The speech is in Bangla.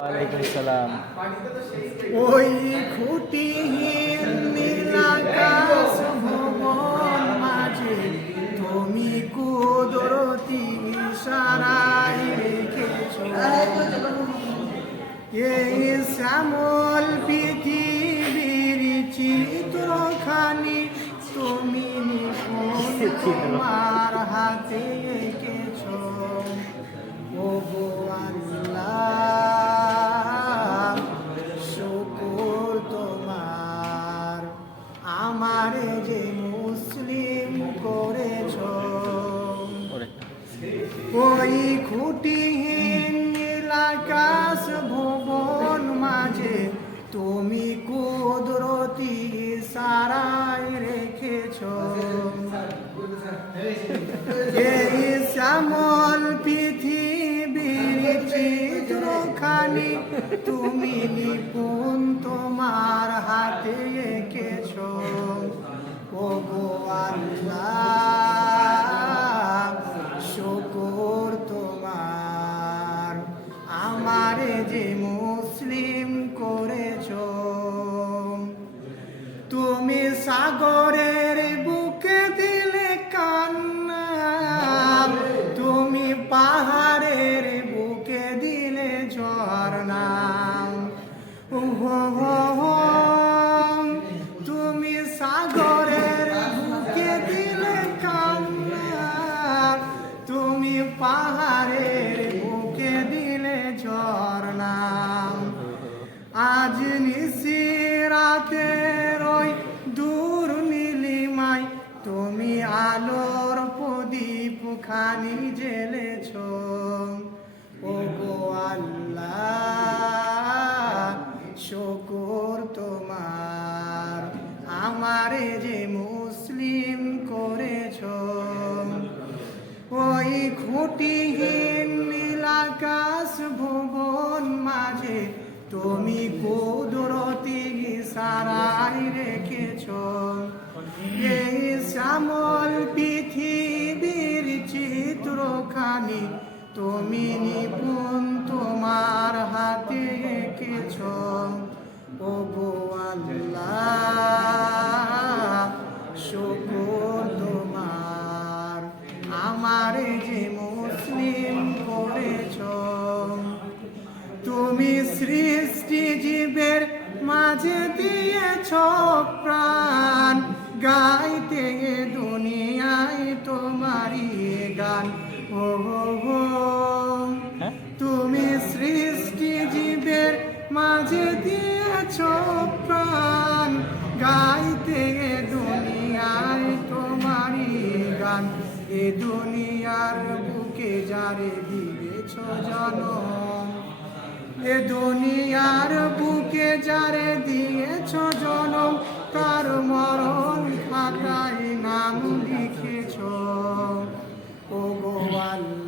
ওয়ালাইকুম সালাম। ওই খুঁটিহীন নীলাকাশ ভুবন মাঝে তুমি কুদরতি ইশারায় রেখেছ এই শ্যামল পৃথিবীর চিত্রখানি তুমি নিপুণ তোমার হাতে এঁকেছ। ও গো আল্লাহ, শুকর তোমার আমারে যে মুসলিম করেছ। ওই খুঁটিহীন নীলাকাশ ভুবন মাঝে তুমি কুদরতি ইশারায় রেখেছ এই শ্যামল পৃথিবীর চিত্রখানি তুমি নিপুণ তোমার হাতে এঁকেছ। ও গো আল্লাহ, শুকর তোমার আমারে যে মুসলিম করেছ। তুমি সাগরের বুকে দিলে কান্না, তুমি পাহাড়ের বুকে দিলে ঝর্ণা। তুমি সাগরের বুকে দিলে কান্না, তুমি পাহাড়ের বুকে দিলে ঝর্ণা। আজ নিশি রাতের ওই দূর নীলিমায় তুমি আলোর প্রদীপ খানি জ্বেলেছ। ও গো আল্লাহ, শুকর তোমার আমারে যে মুসলিম করেছ। ওই খুঁটিহীন নীলাকাশ ভুবন মাঝে তুমি কুদরতি ইশারায় রেখেছ এই শ্যামল পৃথিবীর চিত্রখানি তুমি নিপুণ তোমার হাতে এঁকেছ। ও গো আল্লাহ, শুকর তোমার আমারে যে মুসলিম করেছ। তুমি সৃষ্টি জীবের মাঝে দিয়েছ প্রাণ, গাইতে দুনিয়ায় তোমারই গান। ও হো, তুমি সৃষ্টি জীবের মাঝে দিয়েছ প্রাণ, গাইতে দুনিয়ায় তোমারই গান। এ দুনিয়ার বুকে যারে দিয়েছ জনম, এ দুনিয়ার বুকে যারে দিয়েছ জনম, তার মরণ খাতায় নাম লিখেছ। ও গো আল্লাহ,